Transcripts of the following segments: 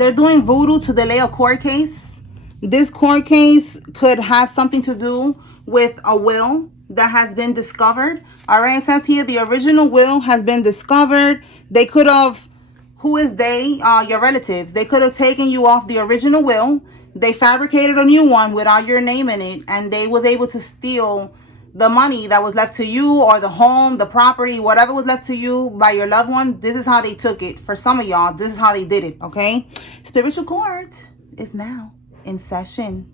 They're doing voodoo to delay a court case. This court case could have something to do with a will that has been discovered. All right, it says here the original will has been discovered. They could have, who is they? Your relatives. They could have taken you off the original will. They fabricated a new one without your name in it, and they was able to steal the money that was left to you, or the home, the property, whatever was left to you by your loved one. This is how they took it. For some of y'all, this is how they did it, okay? Spiritual court is now in session.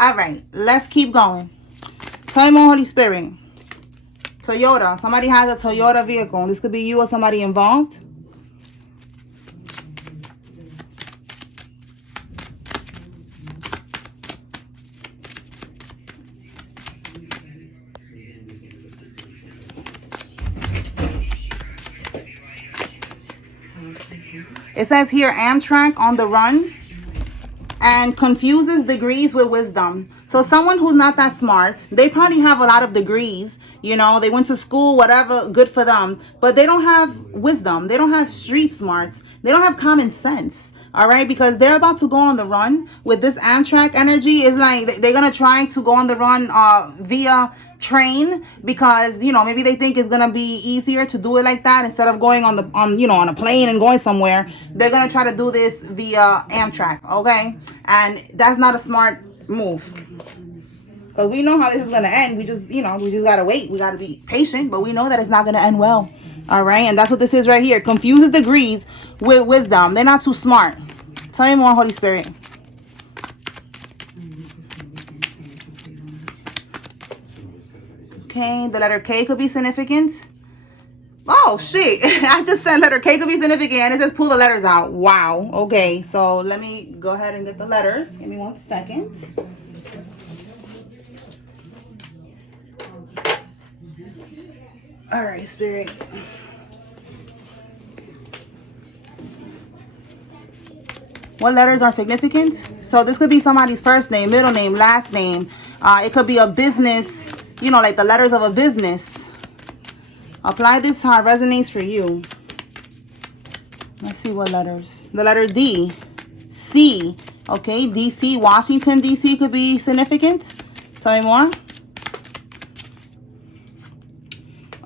All right, let's keep going. Tell me more, Holy Spirit. Toyota. Somebody has a Toyota vehicle. This could be you or somebody involved. It says here, Amtrak on the run and confuses degrees with wisdom. So someone who's not that smart, they probably have a lot of degrees, you know, they went to school, whatever, good for them, but they don't have wisdom. They don't have street smarts. They don't have common sense. All right, because they're about to go on the run with this Amtrak energy. It's like they're going to try to go on the run via train, because, you know, maybe they think it's going to be easier to do it like that instead of going on on a plane and going somewhere. They're going to try to do this via Amtrak. Okay. And that's not a smart move, because we know how this is going to end. We just got to wait. We got to be patient, but we know that it's not going to end well. All right. And that's what this is right here. Confuses degrees with wisdom. They're not too smart. Tell me more, Holy Spirit. Okay, the letter K could be significant. Oh, shit. I just said letter K could be significant, and it says pull the letters out. Wow. Okay, so let me go ahead and get the letters. Give me 1 second. All right, Spirit. What letters are significant? So this could be somebody's first name, middle name, last name. It could be a business, you know, like the letters of a business. Apply this how it resonates for you. Let's see what letters. The letter D. C. Okay, DC, Washington, DC could be significant. Tell me more.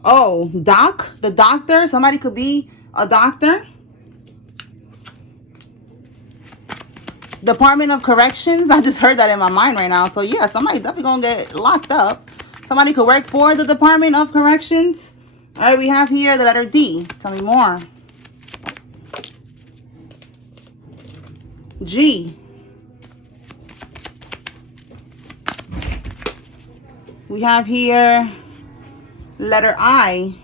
Oh, doc, the doctor. Somebody could be a doctor. Department of Corrections. I just heard that in my mind right now. So yeah, somebody's definitely gonna get locked up. Somebody could work for the Department of Corrections. All right, we have here the letter D. Tell me more. G. We have here letter I.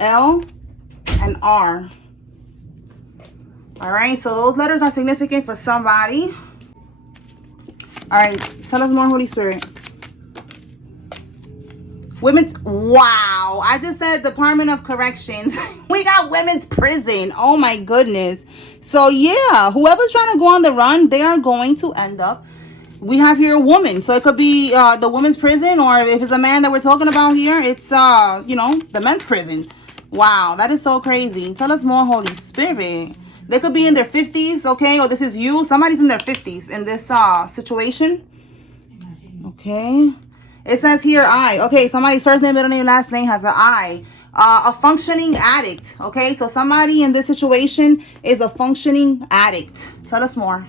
L and R. All right, so those letters are significant for somebody. All right, tell us more, Holy Spirit. Women's, wow. I just said Department of Corrections. We got women's prison. Oh my goodness. So yeah, whoever's trying to go on the run, they are going to end up. We have here a woman. So it could be the women's prison, or if it's a man that we're talking about here, it's, you know, the men's prison. Wow, that is so crazy. Tell us more, Holy Spirit. They could be in their 50s, okay? Or this is you. Somebody's in their 50s in this situation. Okay. It says here I. Okay, somebody's first name, middle name, last name has an I. A functioning addict. Okay, so somebody in this situation is a functioning addict. Tell us more.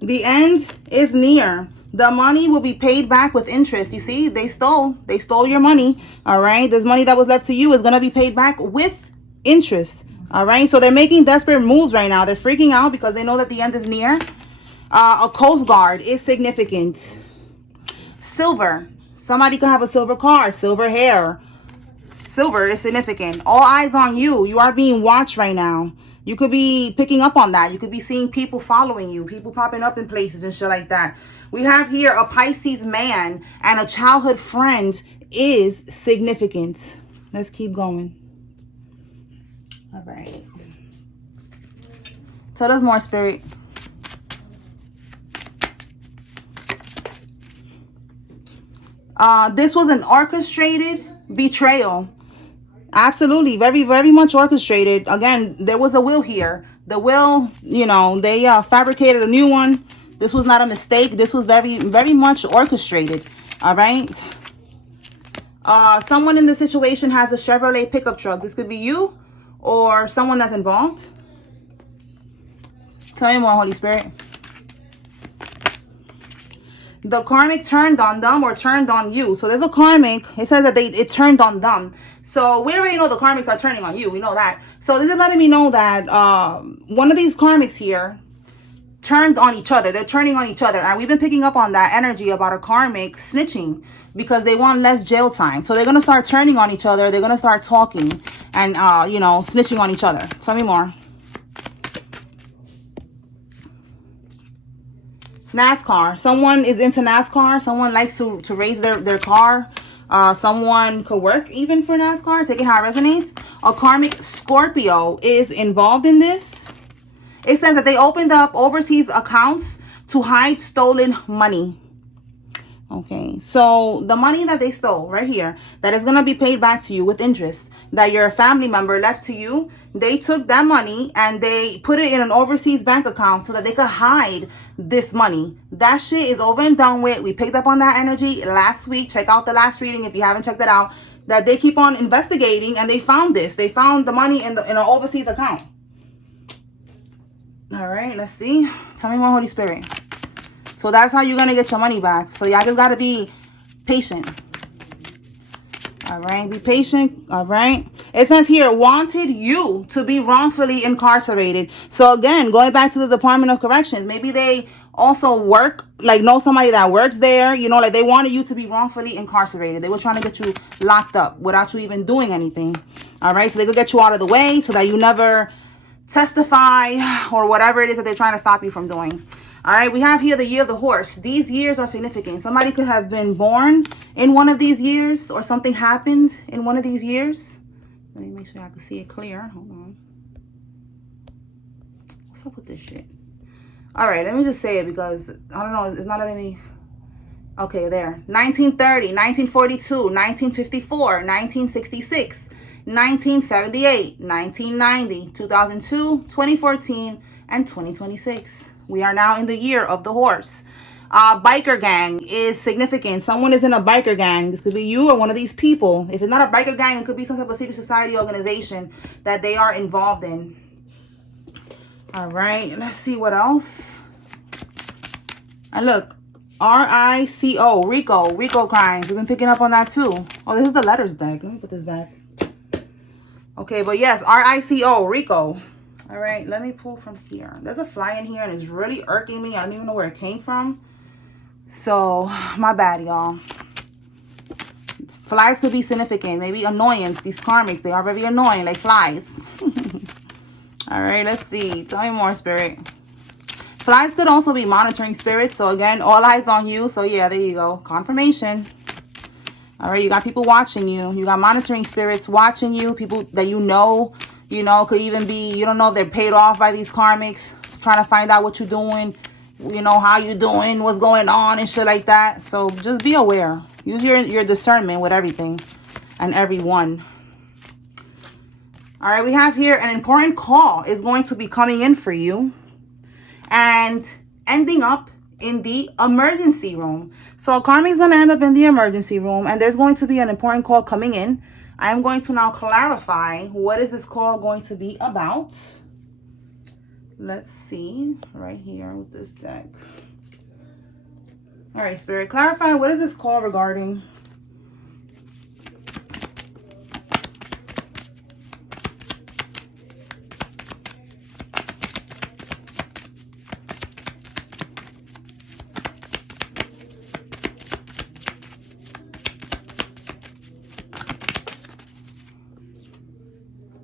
The end is near. The money will be paid back with interest. You see, they stole your money. All right, this money that was left to you is going to be paid back with interest. All right, so they're making desperate moves right now. They're freaking out because they know that the end is near. A Coast Guard is significant. Silver. Somebody could have a silver car, silver hair. Silver is significant. All eyes on you. You are being watched right now. You could be picking up on that. You could be seeing people following you, people popping up in places and shit like that. We have here a Pisces man and a childhood friend is significant. Let's keep going. All right. Tell us more, Spirit. This was an orchestrated betrayal. Absolutely, very, very much orchestrated. Again, there was a will here. The will, you know, they fabricated a new one. This was not a mistake. This was very, very much orchestrated. All right. Someone in the situation has a Chevrolet pickup truck. This could be you or someone that's involved. Tell me more, Holy Spirit. The karmic turned on them or turned on you. So there's a karmic. It says that it turned on them. So we already know the karmics are turning on you. We know that. So this is letting me know that one of these karmics here turned on each other. They're turning on each other. And we've been picking up on that energy about a karmic snitching because they want less jail time. So they're going to start turning on each other. They're going to start talking and, you know, snitching on each other. Tell me more. NASCAR. Someone is into NASCAR. Someone likes to race their car. Someone could work even for NASCAR. Take it how it resonates. A karmic Scorpio is involved in this. It says that they opened up overseas accounts to hide stolen money. Okay, so the money that they stole right here, that is going to be paid back to you with interest, that your family member left to you, they took that money and they put it in an overseas bank account so that they could hide this money. That shit is over and done with. We picked up on that energy last week. Check out the last reading if you haven't checked it out. That they keep on investigating and they found this. They found the money in an overseas account. All right, let's see. Tell me more, Holy Spirit. So that's how you're going to get your money back. So y'all just got to be patient. All right, be patient. All right. It says here, wanted you to be wrongfully incarcerated. So again, going back to the Department of Corrections, maybe they also work, like know somebody that works there. You know, like they wanted you to be wrongfully incarcerated. They were trying to get you locked up without you even doing anything. All right, so they could get you out of the way so that you never testify or whatever it is that they're trying to stop you from doing. All right, we have here the year of the horse. These years are significant. Somebody could have been born in one of these years or something happened in one of these years. Let me make sure I can see it clear. Hold on. What's up with this shit? All right, let me just say it because, I don't know, it's not letting me. Okay, there. 1930, 1942, 1954, 1966, 1978, 1990, 2002, 2014, and 2026. We are now in the year of the horse. Biker gang is significant. Someone is in a biker gang. This could be you or one of these people. If it's not a biker gang, it could be some type of secret society organization that they are involved in. All right, let's see what else. And look, RICO, Rico crimes. We've been picking up on that too. Oh, this is the letters deck. Let me put this back. Okay, but yes, RICO, Rico. All right, let me pull from here. There's a fly in here and it's really irking me. I don't even know where it came from. So, my bad, y'all. Flies could be significant. Maybe annoyance. These karmics, they are very annoying, like flies. All right, let's see. Tell me more, Spirit. Flies could also be monitoring spirits. So, again, all eyes on you. So, yeah, there you go. Confirmation. All right, you got people watching you. You got monitoring spirits watching you. People that you know, could even be, you don't know if they're paid off by these karmics. Trying to find out what you're doing. You know, how you doing, what's going on and shit like that. So just be aware. Use your discernment with everything and everyone. All right, we have here an important call is going to be coming in for you and ending up in the emergency room. So karmic is going to end up in the emergency room and there's going to be an important call coming in. I'm going to now clarify what is this call going to be about. Let's see right here with this deck. All right, Spirit, clarify what is this call regarding?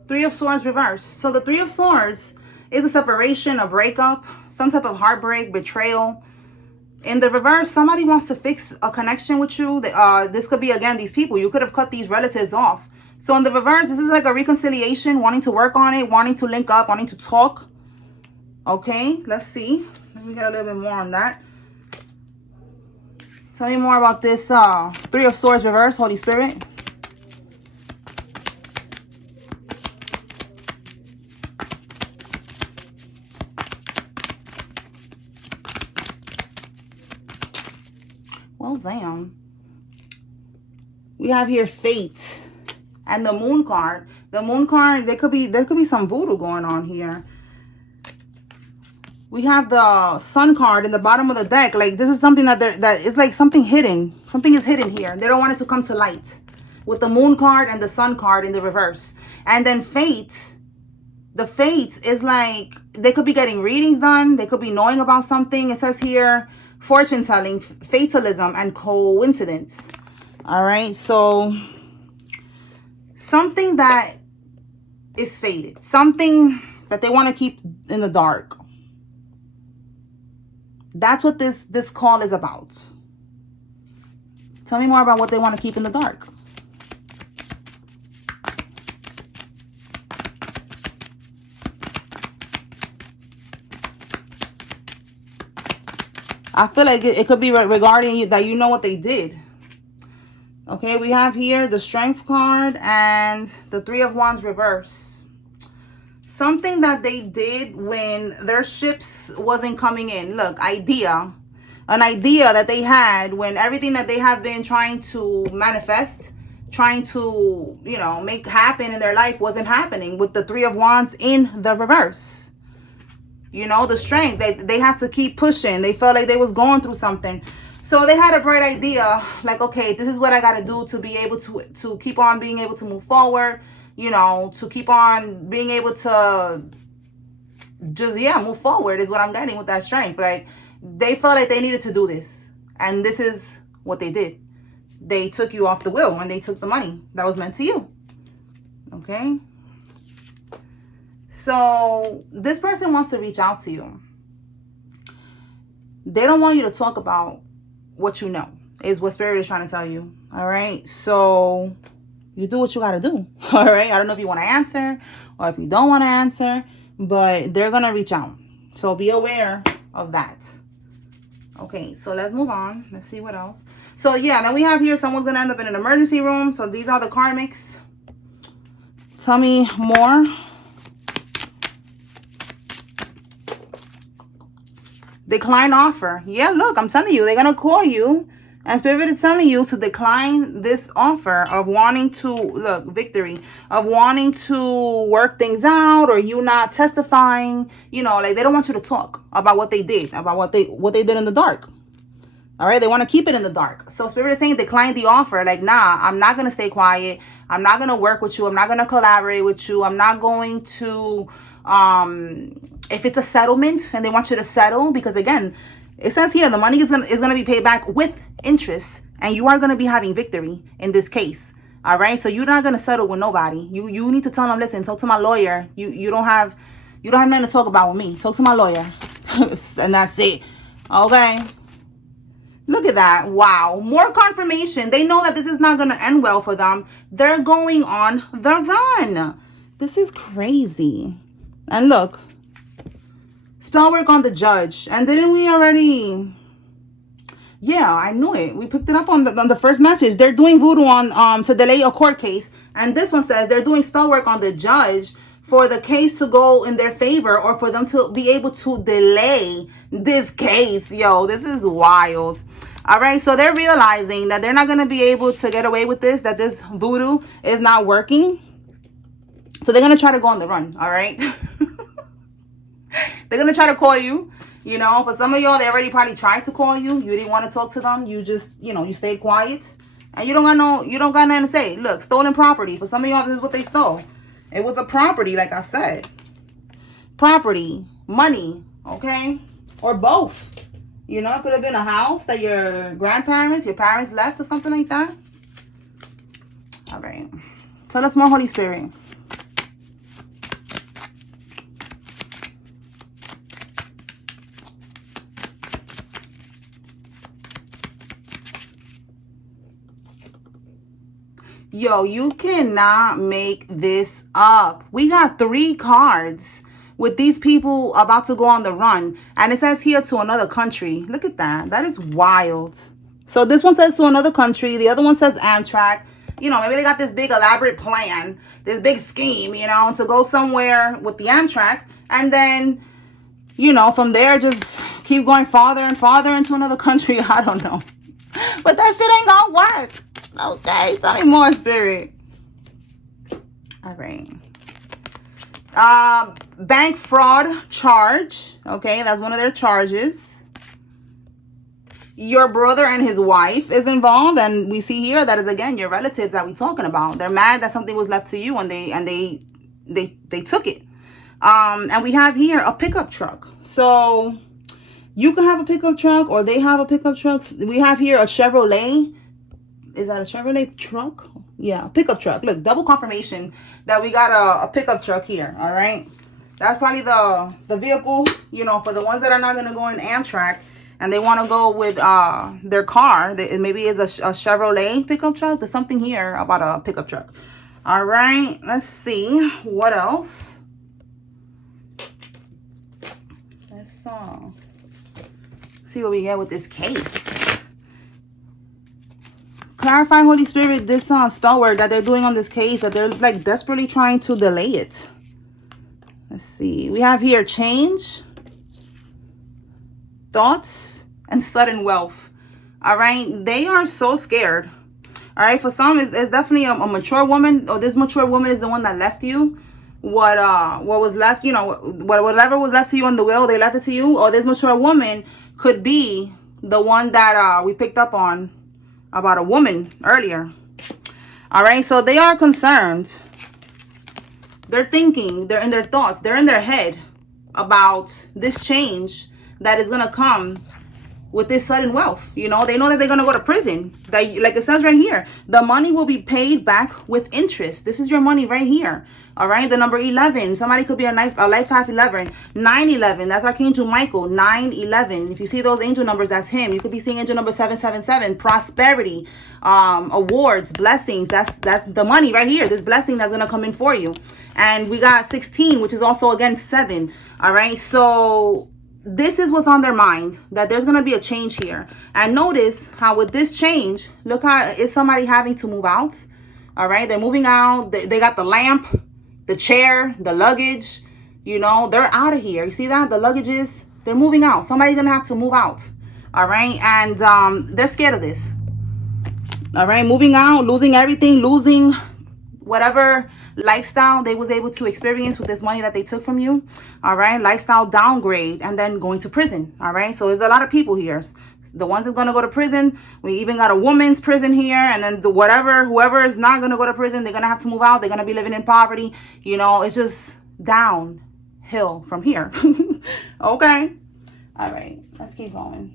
Three of Swords reversed. So the Three of Swords is a separation, a breakup, some type of heartbreak, betrayal. In the reverse, somebody wants to fix a connection with you. This could be, again, these people. You could have cut these relatives off. So in the reverse, this is like a reconciliation, wanting to work on it, wanting to link up, wanting to talk. Okay, let's see. Let me get a little bit more on that. Tell me more about this Three of Swords reverse, Holy Spirit. Well, damn. We have here Fate and the Moon card. The Moon card, there could be some voodoo going on here. We have the Sun card in the bottom of the deck. Like, this is something that is like something hidden. Something is hidden here. They don't want it to come to light. With the Moon card and the Sun card in the reverse. And then Fate. The Fate is like, they could be getting readings done. They could be knowing about something. It says here, fortune telling, fatalism, and coincidence. All right, so something that is fated. Something that they want to keep in the dark. That's what this call is about. Tell me more about what they want to keep in the dark. I feel like it could be regarding you, that you know what they did. Okay, we have here the Strength card and the Three of Wands reverse. Something that they did when their ships wasn't coming in. Look, idea. An idea that they had when everything that they have been trying to manifest, trying to, you know, make happen in their life wasn't happening with the Three of Wands in the reverse. You know, the strength. They had to keep pushing. They felt like they was going through something. So they had a bright idea, like, okay, this is what I got to do to be able to keep on being able to move forward, you know, to keep on being able to just, yeah, move forward is what I'm getting with that strength. Like, they felt like they needed to do this. And this is what they did. They took you off the wheel when they took the money that was meant to you. Okay? So this person wants to reach out to you. They don't want you to talk about what you know, is what Spirit is trying to tell you. All right, so you do what you got to do. All right, I don't know if you want to answer or if you don't want to answer, but they're gonna reach out, so be aware of that. Okay, so let's move on. Let's see what else. So yeah, then we have here someone's gonna end up in an emergency room. So these are the karmics. Tell me more. Decline offer. Yeah, look, I'm telling you, they're going to call you. And Spirit is telling you to decline this offer of wanting to, look, victory, of wanting to work things out, or you not testifying. You know, like, they don't want you to talk about what they did, about what they did in the dark. All right, they want to keep it in the dark. So Spirit is saying decline the offer. Like, nah, I'm not going to stay quiet. I'm not going to work with you. I'm not going to collaborate with you. I'm not going to... if it's a settlement and they want you to settle, because again, it says here the money is gonna be paid back with interest, and you are gonna be having victory in this case. All right, so you're not gonna settle with nobody. You need to tell them, listen, talk to my lawyer. You don't have nothing to talk about with me. Talk to my lawyer, and that's it. Okay. Look at that. Wow. More confirmation. They know that this is not gonna end well for them. They're going on the run. This is crazy. And look, spell work on the Judge. And didn't we already... Yeah, I knew it. We picked it up on the first message. They're doing voodoo on to delay a court case. And this one says they're doing spell work on the Judge for the case to go in their favor, or for them to be able to delay this case. Yo, this is wild. All right, so they're realizing that they're not going to be able to get away with this, that this voodoo is not working. So they're going to try to go on the run, all right? They're going to try to call you. You know, for some of y'all, they already probably tried to call you. You didn't want to talk to them. You just, you know, you stayed quiet. And you don't got nothing to say. Look, stolen property. For some of y'all, this is what they stole. It was a property, like I said. Property, money, okay? Or both. You know, it could have been a house that your grandparents, your parents left or something like that. All right. Tell us more, Holy Spirit. Yo, you cannot make this up. We got 3 cards with these people about to go on the run. And it says here to another country. Look at that. That is wild. So this one says to another country. The other one says Amtrak. You know, maybe they got this big elaborate plan, this big scheme, you know, to go somewhere with the Amtrak. And then, you know, from there, just keep going farther and farther into another country. I don't know. But that shit ain't gonna work. Okay, tell me more, Spirit. All right. Bank fraud charge. Okay, that's one of their charges. Your brother and his wife is involved, and we see here that is again your relatives that we're talking about. They're mad that something was left to you, and they took it. And we have here a pickup truck. So you can have a pickup truck, or they have a pickup truck. We have here a Chevrolet. Is that a Chevrolet truck? Yeah, a pickup truck. Look, double confirmation that we got a pickup truck here. All right, that's probably the vehicle, you know, for the ones that are not going to go in Amtrak and they want to go with their car. Maybe it's a Chevrolet pickup truck. There's something here about a pickup truck. All right, let's see what else. Let's see what we get with this case. Clarify, Holy Spirit, this spell work that they're doing on this case, that they're like desperately trying to delay it. Let's see. We have here change, thoughts, and sudden wealth. All right. They are so scared. All right. For some, it's definitely a mature woman. Or this mature woman is the one that left you. What was left, you know, whatever was left to you in the will, they left it to you. Or this mature woman could be the one that we picked up on about a woman earlier. All right, so they are concerned. They're thinking, they're in their thoughts, they're in their head about this change that is gonna come with this sudden wealth. You know, they know that they're gonna go to prison. That, like it says right here, the money will be paid back with interest. This is your money right here. All right, the number 11. Somebody could be a life path 11. 911. That's Archangel Michael. 911. If you see those angel numbers, that's him. You could be seeing angel number 777. Prosperity, awards, blessings. That's the money right here. This blessing that's gonna come in for you. And we got 16, which is also again 7. All right, so this is what's on their mind, that there's going to be a change here. And notice how with this change, look how it's somebody having to move out. All right, they're moving out. They got the lamp, the chair, the luggage. You know, they're out of here. You see that? The luggage is, they're moving out. Somebody's going to have to move out. All right, and they're scared of this. All right, moving out, losing everything, losing whatever lifestyle they was able to experience with this money that they took from you. All right, lifestyle downgrade, and then going to prison. All right, so there's a lot of people here. The ones that's going to go to prison, we even got a woman's prison here, and then whoever is not going to go to prison, they're going to have to move out. They're going to be living in poverty. You know, it's just downhill from here. Okay, all right, let's keep going.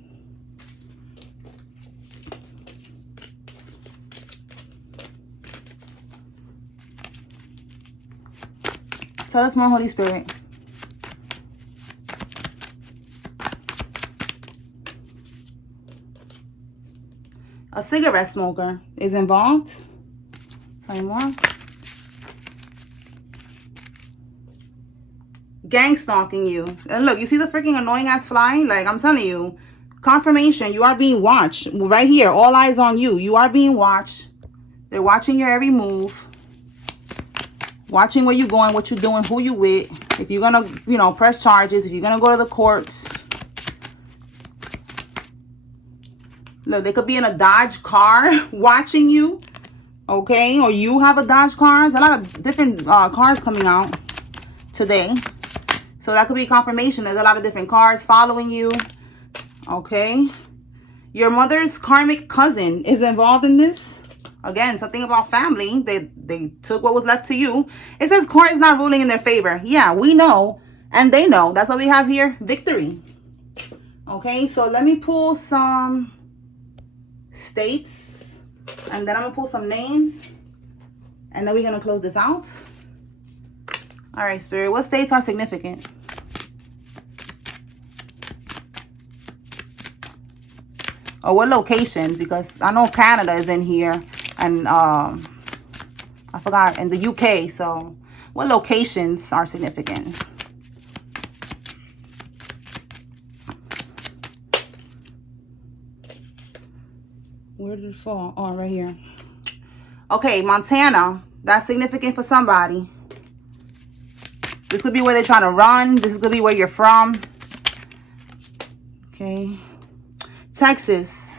Tell us more, Holy Spirit. A cigarette smoker is involved. Tell me more. Gang stalking you. And look, you see the freaking annoying ass fly? Like, I'm telling you, confirmation, you are being watched. Right here, all eyes on you. You are being watched. They're watching your every move. Watching where you're going, what you're doing, who you with. If you're going to, you know, press charges. If you're going to go to the courts. Look, they could be in a Dodge car watching you. Okay. Or you have a Dodge car. There's a lot of different cars coming out today. So that could be confirmation. There's a lot of different cars following you. Okay. Your mother's karmic cousin is involved in this. Again, something about family. They took what was left to you. It says court is not ruling in their favor. Yeah, we know. And they know. That's what we have here. Victory. Okay, so let me pull some states. And then I'm going to pull some names. And then we're going to close this out. All right, Spirit. What states are significant? Or what locations? Because I know Canada is in here. And I forgot, in the UK. So what locations are significant? Where did it fall? Oh, right here. Okay, Montana. That's significant for somebody. This could be where they're trying to run. This could be where you're from. Okay. Texas.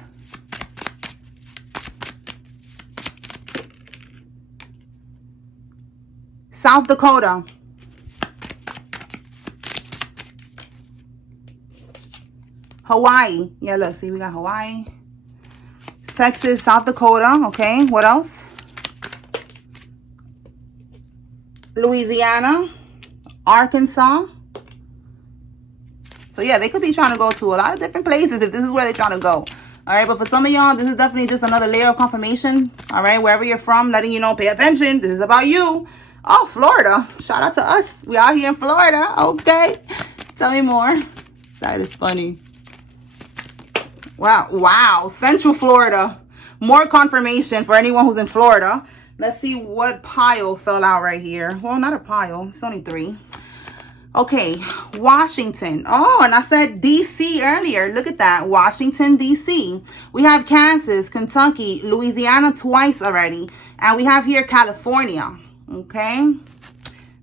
South Dakota. Hawaii. Yeah, look, see, we got Hawaii. Texas, South Dakota. Okay, what else? Louisiana. Arkansas. So yeah, they could be trying to go to a lot of different places if this is where they're trying to go. All right, but for some of y'all, this is definitely just another layer of confirmation. All right, wherever you're from, letting you know, pay attention. This is about you. Oh, Florida. Shout out to us. We out here in Florida. Okay. Tell me more. That is funny. Wow. Wow. Central Florida. More confirmation for anyone who's in Florida. Let's see what pile fell out right here. Well, not a pile. It's only 3. Okay, Washington. Oh, and I said D.C. earlier. Look at that. Washington, D.C. We have Kansas, Kentucky, Louisiana twice already. And we have here California. Okay.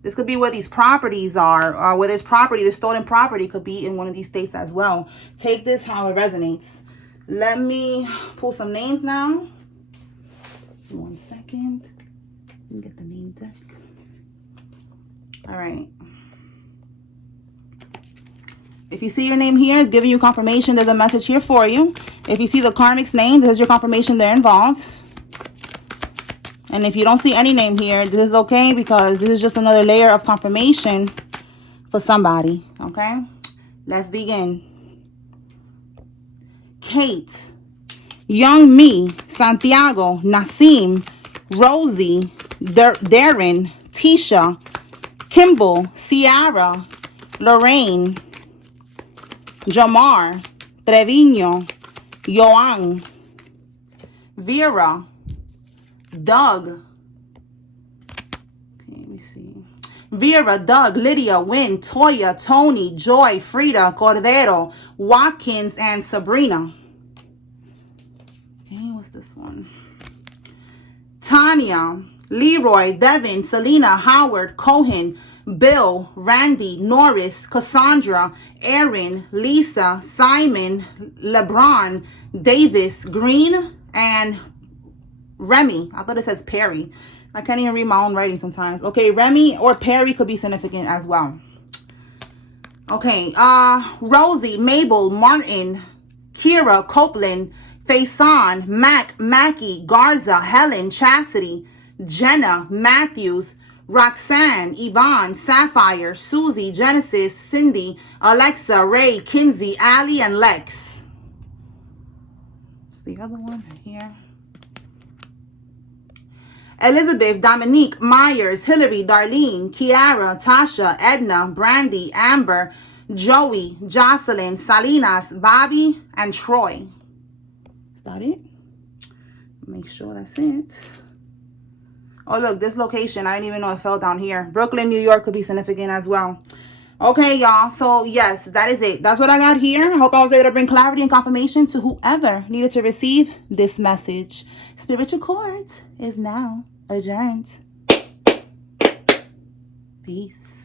This could be where these properties are. Where there's property, the stolen property could be in one of these states as well. Take this how it resonates. Let me pull some names now. 1 second. Let me get the name deck. All right. If you see your name here, it's giving you confirmation. There's a message here for you. If you see the karmic's name, this is your confirmation they're involved. And if you don't see any name here, this is okay because this is just another layer of confirmation for somebody. Okay? Let's begin. Kate, Young Me, Santiago, Nasim, Rosie, Darren, Tisha, Kimball, Ciara, Lorraine, Jamar, Trevino, Yoang, Vera, Doug. Okay, let me see. Vera, Doug, Lydia, Wynn, Toya, Tony, Joy, Frida, Cordero, Watkins, and Sabrina. Okay, what's this one? Tanya, Leroy, Devin, Selena, Howard, Cohen, Bill, Randy, Norris, Cassandra, Aaron, Lisa, Simon, LeBron, Davis, Green, and Remy. I thought it says Perry. I can't even read my own writing sometimes. Okay, Remy or Perry could be significant as well. Okay, Rosie, Mabel, Martin, Kira, Copeland, Faison, Mac, Mackie, Garza, Helen, Chastity, Jenna, Matthews, Roxanne, Yvonne, Sapphire, Susie, Genesis, Cindy, Alexa, Ray, Kinsey, Allie, and Lex. What's the other one here? Elizabeth, Dominique, Myers, Hillary, Darlene, Kiara, Tasha, Edna, Brandy, Amber, Joey, Jocelyn, Salinas, Bobby, and Troy. Is that it? Make sure that's it. Oh, look, this location, I didn't even know it fell down here. Brooklyn, New York could be significant as well. Okay, y'all. So, yes, that is it. That's what I got here. I hope I was able to bring clarity and confirmation to whoever needed to receive this message. Spiritual Court is now adjourned. Peace.